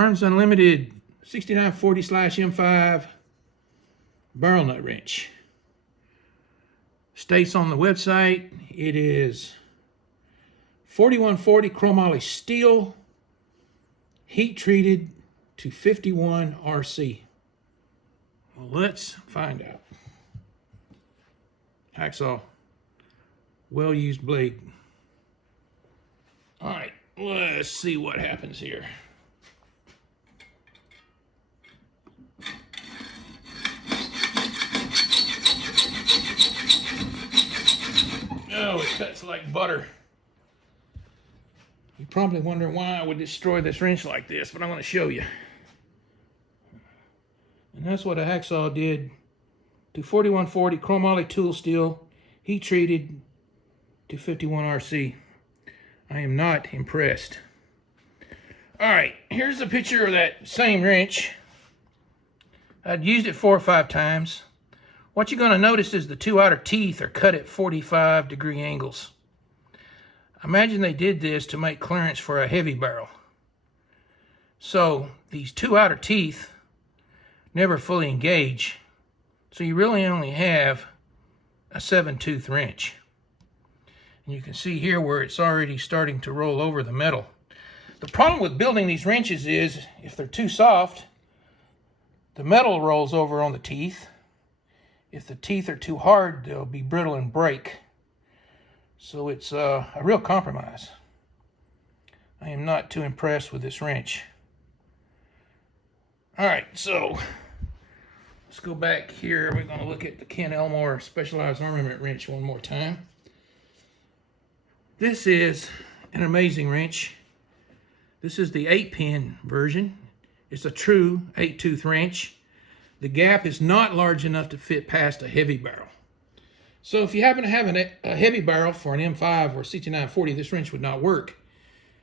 Arms Unlimited 6940/M5 barrel nut wrench. States on the website it is 4140 chromoly steel, heat treated to 51 RC. Well, let's find out. Hacksaw, well used blade. All right, let's see what happens here. Oh, it cuts like butter. You're probably wondering why I would destroy this wrench like this, but I'm going to show you. And that's what a hacksaw did to 4140 chromoly tool steel, heat treated to 51 RC. I am not impressed. All right, here's a picture of that same wrench. I'd used it 4 or 5 times. What you're going to notice is the 2 outer teeth are cut at 45-degree angles. I imagine they did this to make clearance for a heavy barrel. So these 2 outer teeth never fully engage, so you really only have a 7-tooth wrench. And you can see here where it's already starting to roll over the metal. The problem with building these wrenches is if they're too soft, the metal rolls over on the teeth. If the teeth are too hard, they'll be brittle and break. So it's a real compromise. I am not too impressed with this wrench. All right, so let's go back here. We're going to look at the Ken Elmore Specialized Armament wrench one more time. This is an amazing wrench. This is the 8-pin version. It's a true 8-tooth wrench. The gap is not large enough to fit past a heavy barrel. So if you happen to have a heavy barrel for an M5 or 6940, this wrench would not work.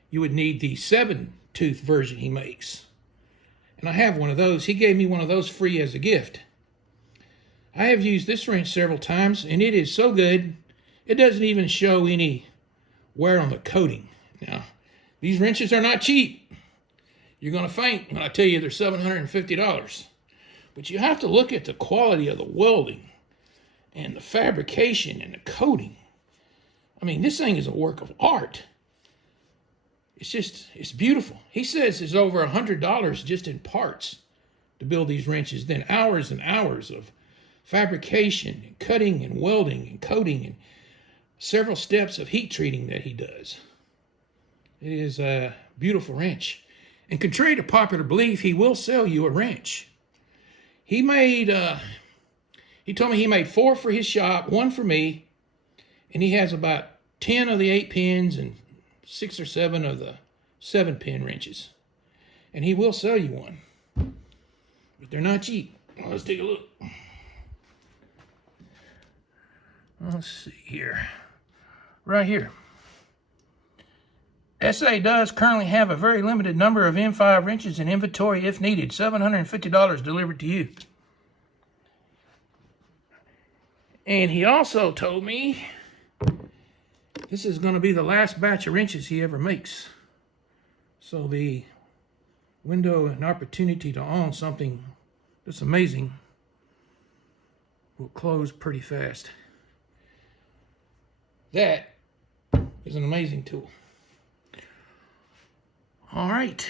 You would need the 7-tooth version he makes. And I have one of those. He gave me one of those free as a gift. I have used this wrench several times, and it is so good, it doesn't even show any wear on the coating. Now, these wrenches are not cheap. You're going to faint when I tell you they're $750. But you have to look at the quality of the welding and the fabrication and the coating. I mean, this thing is a work of art. It's beautiful. He says it's over $100 just in parts to build these wrenches. Then hours and hours of fabrication and cutting and welding and coating and several steps of heat treating that he does. It is a beautiful wrench. And contrary to popular belief, he will sell you a wrench. He told me he made 4 for his shop, 1 for me, and he has about 10 of the 8-pins and 6 or 7 of the 7-pin wrenches. And he will sell you one, but they're not cheap. Well, let's take a look. Let's see here. Right here. SA does currently have a very limited number of M5 wrenches in inventory if needed. $750 delivered to you. And he also told me this is going to be the last batch of wrenches he ever makes. So the window and opportunity to own something that's amazing will close pretty fast. That is an amazing tool. All right.